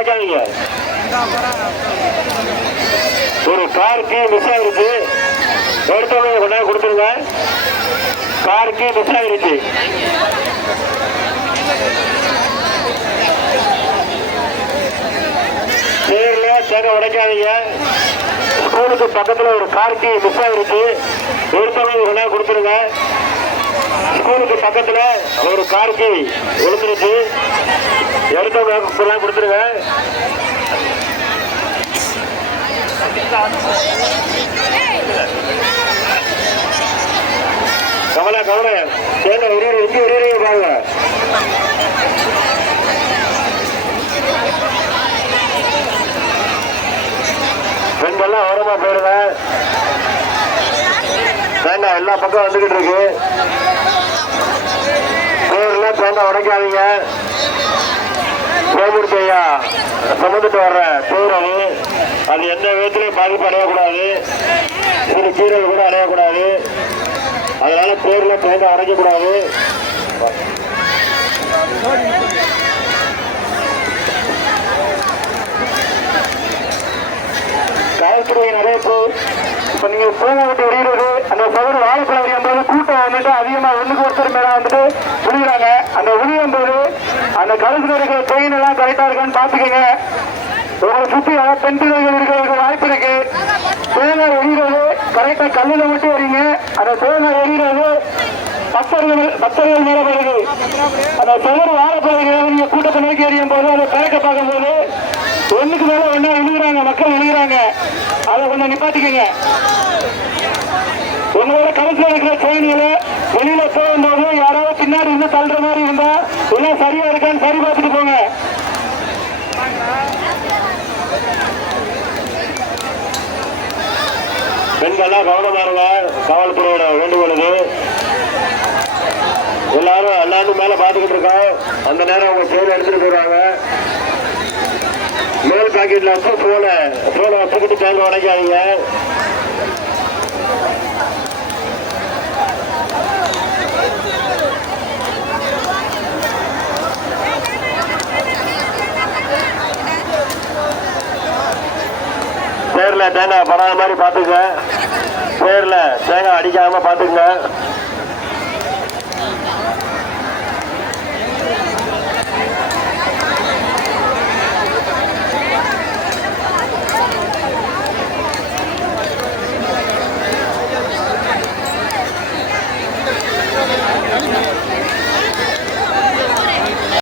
உடைக்காதீங்க. ஒரு car key miss ஆயிருச்சு, எடுத்தவங்க கொண்டாந்து கொடுத்துருங்க. கார் கீ மிஸ் ஆயிருச்சு. தேர்ல தேங்க உடைக்காதீங்க. ஸ்கூலுக்கு பக்கத்துல ஒரு கார் கீ மிஸ் ஆயிருச்சு, எடுத்தவங்க கொண்டாந்து கொடுத்துருங்க. ஸ்கூலுக்கு பக்கத்துல ஒரு கார் கீ விழுந்துருச்சு, எடுத்தவங்க கொடுத்துருங்க. கவலை கவலை தேங்க எங்க உரிய பாருங்க. பெண்கள்லாம் ஓரமா போயிருங்க. தேங்காய் எல்லா பக்கம் வந்துகிட்டு இருக்கு. தேர்ல தேங்காய் உடைக்காதீங்க. கோமூர்த்தி ஐயா சுமந்துட்டு வர்ற தேர் அது எந்த விதத்திலையும் பாதிப்பு அடையக்கூடாது, சிறு கீரல் கூட அடையக்கூடாது. அதனால தேர்ல தேங்காய் அடைக்கக்கூடாது. காவல்துறையின் அறிவிப்பு. இப்ப நீங்க போக விட்டு வெளியிடுறது அந்த சதுர வாழைப்பழம் விழியும்போது கூட்டம் வந்துட்டு அதிகமா ஒண்ணுக்கு ஒருத்தர் மேல வந்துட்டு விழுகிறாங்க. அந்த விழியும் போது அந்த கழுத்துல இருக்கிற ட்ரெயின் எல்லாம் கரெக்டா இருக்கான்னு பாத்துக்கோங்க. உங்களை சுத்தி பெண் பிள்ளைகள் இருக்கிறதுக்கு வாய்ப்பு இருக்கு. தேங்காய் எறிகிறது கரெக்டா கல்லுல மட்டும் வரீங்க. அந்த தேங்காய் எறிகிறது பக்தர்கள் மேல வருது. அந்த சதுர வாழைப்பழம் நீங்க கூட்டத்தை நோக்கி எறியும் போது அதை கரெக்டா பார்க்கும் போது ஒண்ணுக்கு மேல ஒண்ணா விழுகிறாங்க, மக்கள் விழுகிறாங்க. அதை கொஞ்சம் நிப்பாட்டிக்கங்க. உங்களோட கழுத்துல இருக்கிற ட்ரெயின்களை வெளியில போகும்போது யாராவது பின்னாடி இருந்து தள்ளுற மாதிரி இருந்தா எல்லாம் சரியா இருக்கான்னு சரி பார்த்துட்டு போங்க. பெண்கள்லாம் கவனமா இருங்க. காவல்துறையோட வேண்டுகோள் இது. எல்லாரும் மேல பாத்துக்கிட்டு இருக்கோம். அந்த நேரம் அவங்க போன் எடுத்துட்டு போறாங்க. மேல் பாக்கெட்ல வச்சு போனை வச்சுக்கிட்டு தேங்க உடைக்காதீங்க. தேர்ல தேங்காய் படாத மாதிரி பாத்துக்க. தேர்ல தேங்காய் அடிக்காம பாத்துக்க.